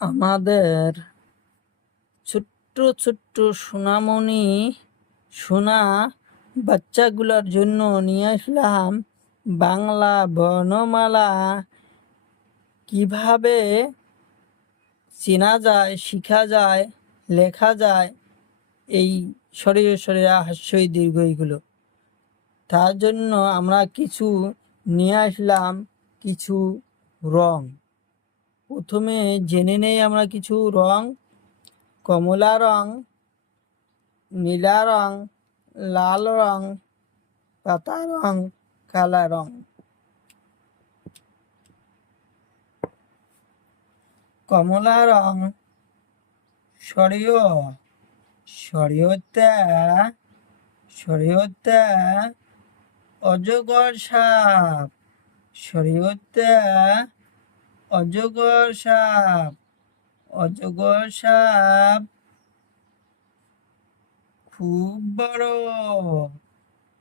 আমাদের ছোট্ট ছোট্ট সোনামণি সোনা বাচ্চাগুলোর জন্য নিয়ে আসলাম বাংলা বর্ণমালা কিভাবে চেনা যায়, শিখা যায়, লেখা যায় এই সরিয়ে সরিয়া হাস্যই দীর্ঘ এইগুলো। তার জন্য আমরা কিছু নিয়ে আসলাম কিছু রং। প্রথমে জেনে নেই আমরা কিছু রং: কমলা রং, নীলা রং, লাল রং, পাতা রং, কালা রং। কমলা রং সরিয়তে অজগর সাপ, অজগর সাপ খুব বড়,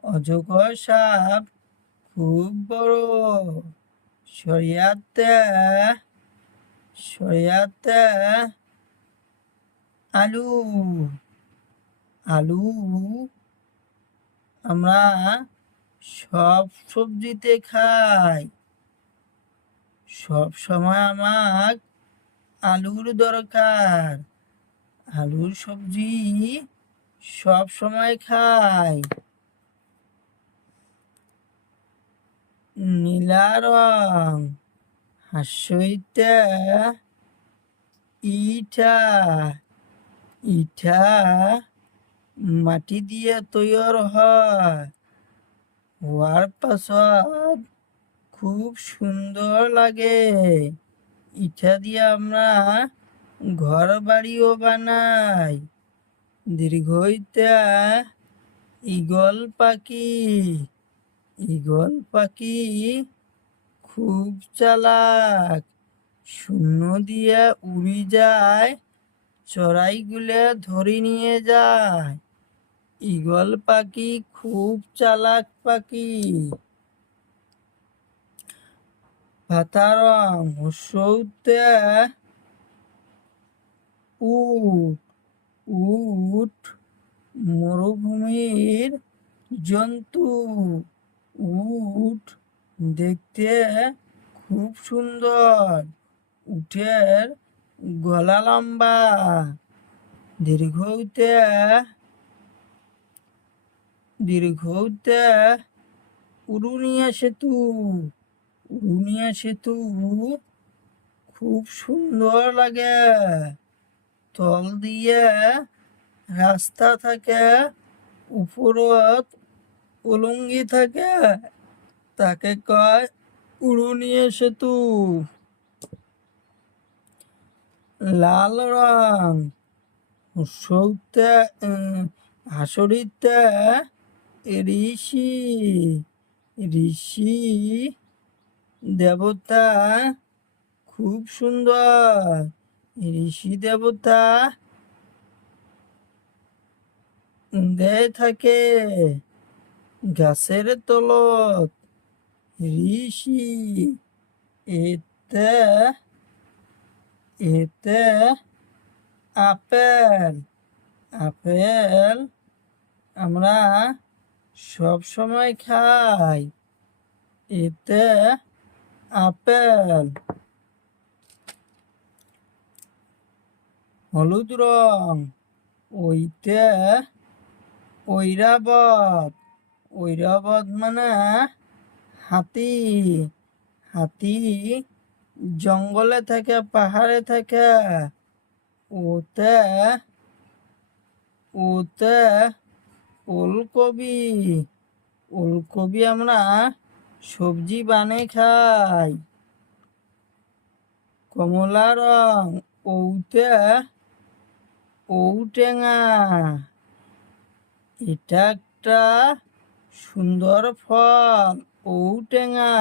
অজগর সাপ খুব বড়। সরিয়াতে আলু আমরা সব সবজিতে খাই। সব সময় আমার আলুর দরকার, আলুর সবজি সব সময় খাই। নীলা রং হাস্যইতে ইটা মাটি দিয়ে তৈরি হওয়ার পাছত খুব সুন্দর লাগে। ইটা দিয়ে আমরা ঘর বাড়িও বানাই। দীর্ঘইতে ঈগল পাখি খুব চালাক, শূন্য দিয়ে উড়ি যায়, চড়াইগুলো ধরে নিয়ে যায়। ঈগল পাখি খুব চালাক পাখি। পাতা রং হস্যইতে উট মরুভূমির জন্তু। উট দেখতে খুব সুন্দর, উটের গলা লম্বা। দীর্ঘইতে উড়ুনিয়া সেতু খুব সুন্দর লাগে। তল দিয়ে রাস্তা থাকে, উপরত উলঙ্গি থাকে, তাকে কয় উড়ুনিয়া সেতু। লাল রং হাসরিতে ঋষি দেবতা খুব সুন্দর। ঋষি দেবতা থাকে গাছের তলত। ঋষি এতে আপেল আমরা সব সময় খাই। এতে আপেল। হলুদ রং ওইতে ঐরাবত মানে হাতি জঙ্গলে থাকে, পাহাড়ে থাকে। ওতে ওলকবি আমরা সবজি বানিয়ে খাই। কমলা রং ঔটেঙা, এটা একটা সুন্দর ফল। ঔটেঙা